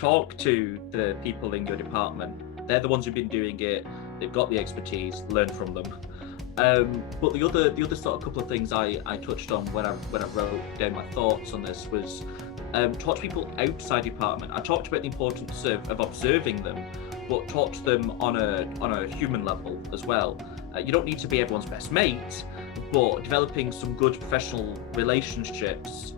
talk to the people in your department. They're the ones who've been doing it. They've got the expertise. Learn from them. But the other sort of couple of things I touched on when I wrote down my thoughts on this was talk to people outside department. I talked about the importance of observing them, but talk to them on a human level as well. You don't need to be everyone's best mate, but developing some good professional relationships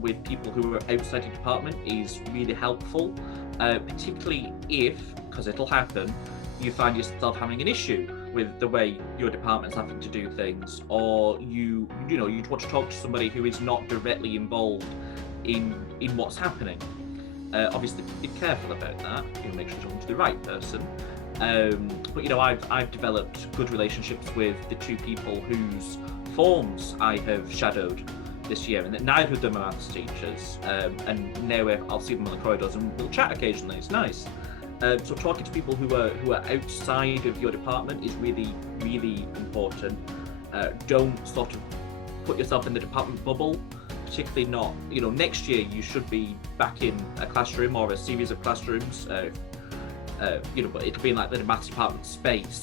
with people who are outside the department is really helpful, particularly if, because it'll happen, you find yourself having an issue with the way your department's having to do things, or you want to talk to somebody who is not directly involved in what's happening. Obviously, be careful about that. Make sure you're talking to the right person. But I've developed good relationships with the two people whose forms I have shadowed this year, and neither of them are maths teachers. And now I'll see them on the corridors and we'll chat occasionally. It's nice. So talking to people who are outside of your department is really, really important. Don't sort of put yourself in the department bubble, particularly not, next year you should be back in a classroom or a series of classrooms, but it'll be in like the maths department space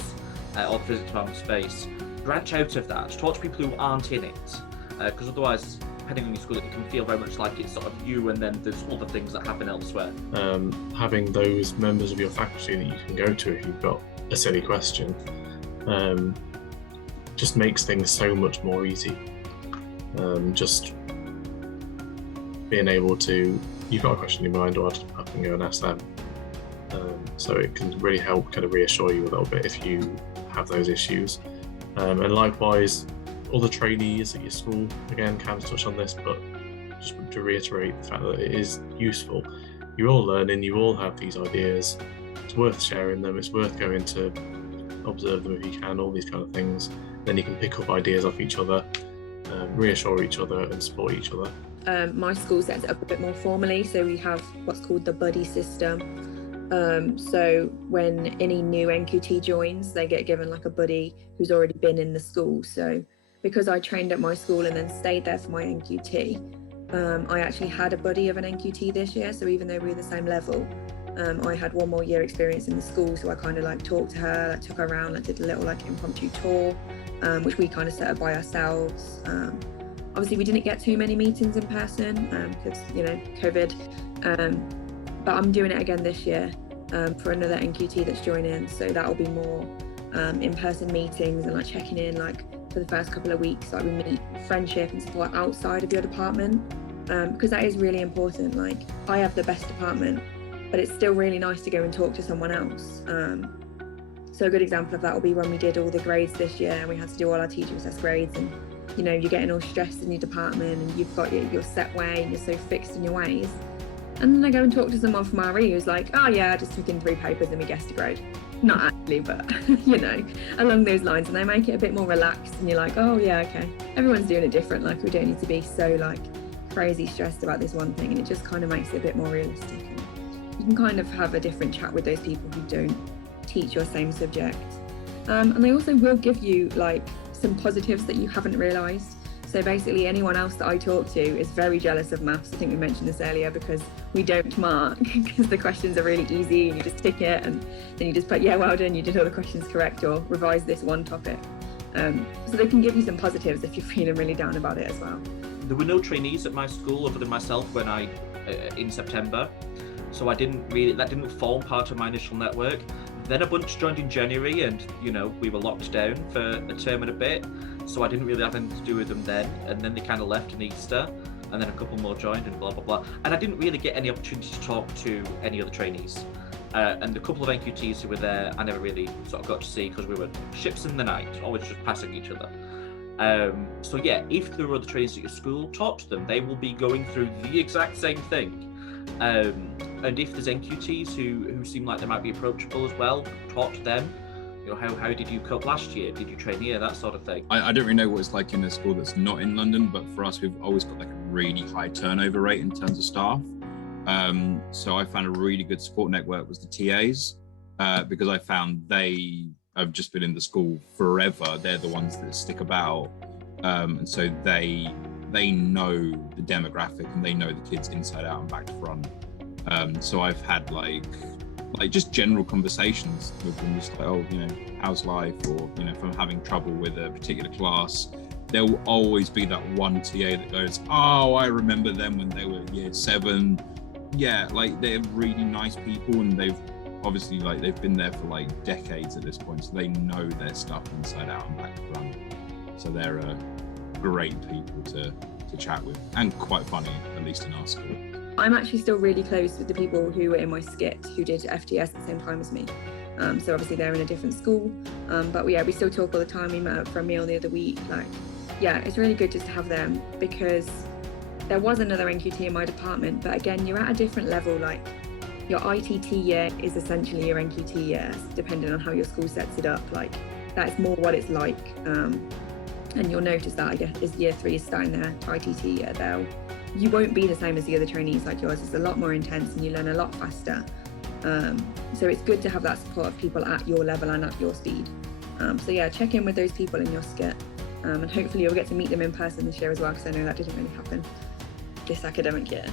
or the physics department space. Branch out of that. Talk to people who aren't in it, because otherwise, depending on your school, it can feel very much like it's sort of you and then there's other things that happen elsewhere. Having those members of your faculty that you can go to if you've got a silly question just makes things so much more easy. Just being able to, you've got a question in your mind, or I can go and ask them. So it can really help kind of reassure you a little bit if you have those issues. And likewise, all the trainees at your school, again, can touch on this, but just to reiterate the fact that it is useful. You're all learning, you all have these ideas. It's worth sharing them, it's worth going to observe them if you can, all these kind of things. Then you can pick up ideas off each other, reassure each other and support each other. My school sets it up a bit more formally, so we have what's called the buddy system. So when any new NQT joins, they get given like a buddy who's already been in the school. So because I trained at my school and then stayed there for my NQT, I actually had a buddy of an NQT this year. So even though we were the same level, I had one more year experience in the school. So I kind of like talked to her, took her around, did a little like impromptu tour, which we kind of set up by ourselves. Obviously we didn't get too many meetings in person because, COVID. But I'm doing it again this year for another NQT that's joining. So that'll be more in-person meetings and like checking in like for the first couple of weeks. Like we meet friendship and support outside of your department because that is really important. Like I have the best department, but it's still really nice to go and talk to someone else. So a good example of that will be when we did all the grades this year and we had to do all our teacher assessed grades, and you're getting all stressed in your department and you've got your set way and you're so fixed in your ways. And then I go and talk to someone from RE who's like, oh yeah, I just took in 3 papers and we guessed a grade. Not actually, but along those lines. And they make it a bit more relaxed and you're like, oh yeah, okay. Everyone's doing it different. Like we don't need to be so like crazy stressed about this one thing, and it just kind of makes it a bit more realistic. And you can kind of have a different chat with those people who don't teach your same subject. And they also will give you like some positives that you haven't realised. So basically anyone else that I talk to is very jealous of maths. I think we mentioned this earlier because we don't mark because the questions are really easy and you just tick it and then you just put, yeah, well done, you did all the questions correct, or revise this one topic. So they can give you some positives if you're feeling really down about it as well. There were no trainees at my school other than myself when in September. So that didn't form part of my initial network. Then a bunch joined in January and, we were locked down for a term and a bit. So I didn't really have anything to do with them then. And then they kind of left in Easter. And then a couple more joined and blah, blah, blah. And I didn't really get any opportunity to talk to any other trainees. And the couple of NQTs who were there, I never really sort of got to see because we were ships in the night, always just passing each other. So yeah, if there are other trainees at your school, talk to them. They will be going through the exact same thing. And if there's NQTs who seem like they might be approachable as well, talk to them. How did you cope last year? Did you train here? That sort of thing. I don't really know what it's like in a school that's not in London, but for us, we've always got like a really high turnover rate in terms of staff. So I found a really good support network was the TAs, because I found they have just been in the school forever. They're the ones that stick about. And so they know the demographic and they know the kids inside out and back to front. So I've had like just general conversations with them, just like, oh, you know, how's life? Or, you know, if I'm having trouble with a particular class, there will always be that one TA that goes, oh, I remember them when they were year 7. Yeah, like they're really nice people, and they've obviously like they've been there for like decades at this point, so they know their stuff inside out and back to front. So they're great people to chat with, and quite funny, at least in our school. I'm actually still really close with the people who were in my skit who did FDS at the same time as me. So obviously they're in a different school, but yeah, we still talk all the time. We met up for a meal the other week. Like, yeah, it's really good just to have them, because there was another NQT in my department, but again, you're at a different level. Like, your ITT year is essentially your NQT year, depending on how your school sets it up. Like, that's more what it's like. And you'll notice that, I guess, as year 3 is starting their ITT year, you won't be the same as the other trainees. Like, yours is a lot more intense and you learn a lot faster. So it's good to have that support of people at your level and at your speed. So yeah, check in with those people in your skit, and hopefully you'll get to meet them in person this year as well, because I know that didn't really happen this academic year.